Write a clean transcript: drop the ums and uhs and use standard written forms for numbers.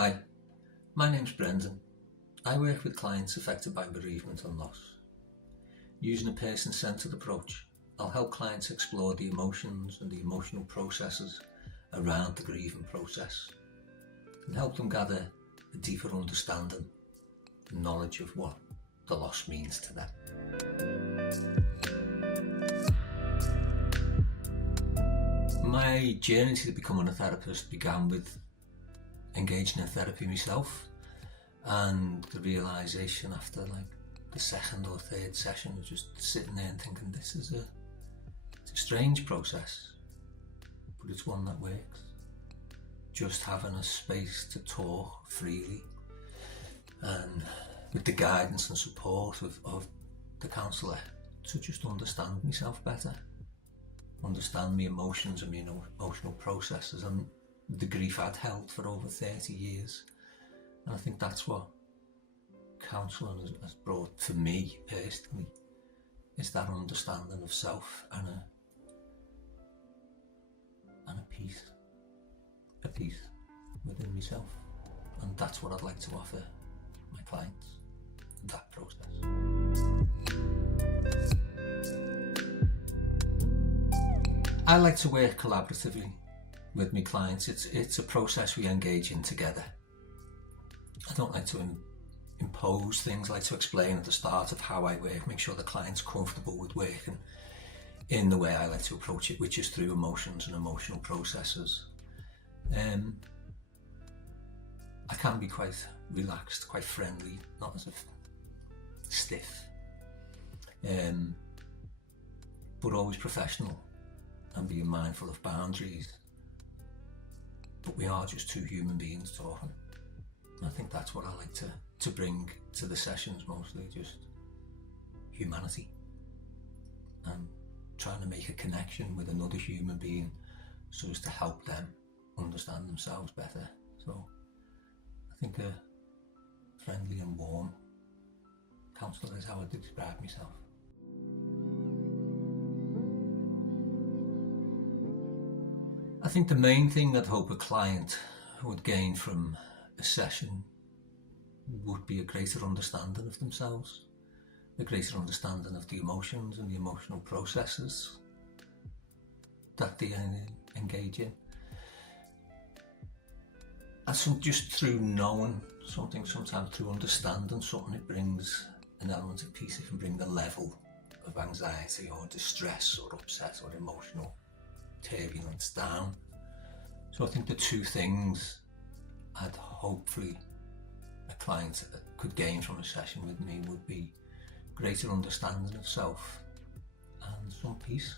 Hi, my name's Brendan. I work with clients affected by bereavement and loss. Using a person-centred approach, I'll help clients explore the emotions and the emotional processes around the grieving process and help them gather a deeper understanding and knowledge of what the loss means to them. My journey to becoming a therapist began with engaging in therapy myself, and the realisation after the second or third session of just sitting there and thinking it's a strange process, but it's one that works. Just having a space to talk freely and with the guidance and support of the counsellor to just understand myself better, understand my emotions and my emotional processes and the grief I'd held for over 30 years. And I think that's what counselling has brought for me personally, is that understanding of self and a peace within myself. And that's what I'd like to offer my clients, that process. I like to work collaboratively with my clients. It's a process we engage in together. I don't like to impose things. I like to explain at the start of how I work, make sure the client's comfortable with working in the way I like to approach it, which is through emotions and emotional processes. I can be quite relaxed, quite friendly, not as if stiff, but always professional and being mindful of boundaries. But we are just two human beings talking. I think that's what I like to bring to the sessions mostly, just humanity and trying to make a connection with another human being so as to help them understand themselves better. So I think a friendly and warm counsellor is how I describe myself. I think the main thing that I hope a client would gain from a session would be a greater understanding of themselves, a greater understanding of the emotions and the emotional processes that they engage in. And just through knowing something, sometimes through understanding something, it brings an element of peace. It can bring the level of anxiety or distress or upset or emotional turbulence down. So I think the two things I'd hopefully a client could gain from a session with me would be greater understanding of self and some peace.